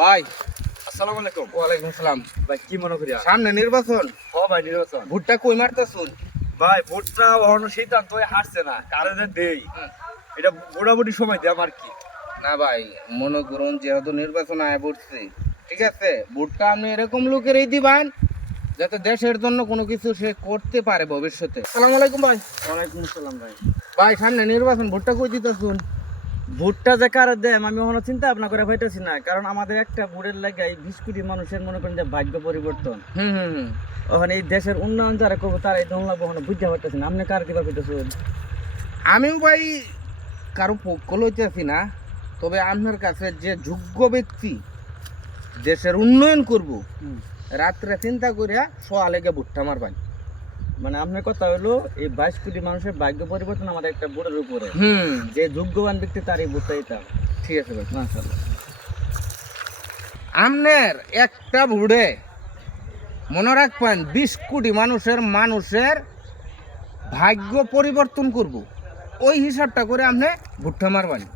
ভাই আসসালামু আলাইকুম। ওয়ালাইকুম সালাম। ভাই কি মনে করি সামনে নির্বাচন, ভাই নির্বাচন ভুট্টা কই মারতেছুন? ভাই ভোটটা অন্য সিদ্ধান্ত হারছে না কারে যে দেই এটা মোটামুটি সময় দেয় আমার কি না ভাই, মনে করুন যেহেতু নির্বাচন আয় পড়ছে, ঠিক আছে, ভোটটা আপনি এরকম লোকেরই দিবেন যাতে দেশের জন্য কোনো কিছু সে করতে পারে ভবিষ্যতে। আসসালামু আলাইকুম ভাই। ওয়ালাইকুম আসসালাম ভাই। ভাই সামনে নির্বাচন, ভোটটা কই দিতেছুন? ভোটটা যে কারো দেয় আমি এখনো চিন্তা ভাবনা করে পাইতেছি না, কারণ আমাদের একটা ভোটের লাগাই 20 কোটি মানুষের মনে করেন যে ভাগ্য পরিবর্তন। হুম। ওখানে এই দেশের উন্নয়ন যারা করবো তারা এই দংলা বহন বুঝতে পারতেছি না। আপনি কার দিবা পেতেছেন? আমিও ভাই কারো পক্ষ লইতেছি না, তবে আপনার কাছে যে যোগ্য ব্যক্তি দেশের উন্নয়ন করব, রাত্রে চিন্তা করিয়া সোয়ালে গিয়ে ভুট্টা মারবাই। মানে আপনার কথা হলো এই 22 কোটি মানুষের ভাগ্য পরিবর্তন আমাদের একটা ভোটের উপরে, হুম, যে যোগ্যবান ব্যক্তি তার এই ভোটটা দিতাম। ঠিক আছে ভাই। মাশাআল্লাহ। আমনের একটা ভোটে মনে রাখবেন 20 কোটি মানুষের ভাগ্য পরিবর্তন করব, ওই হিসাবটা করে আপনি ভুট্টা মারবানি।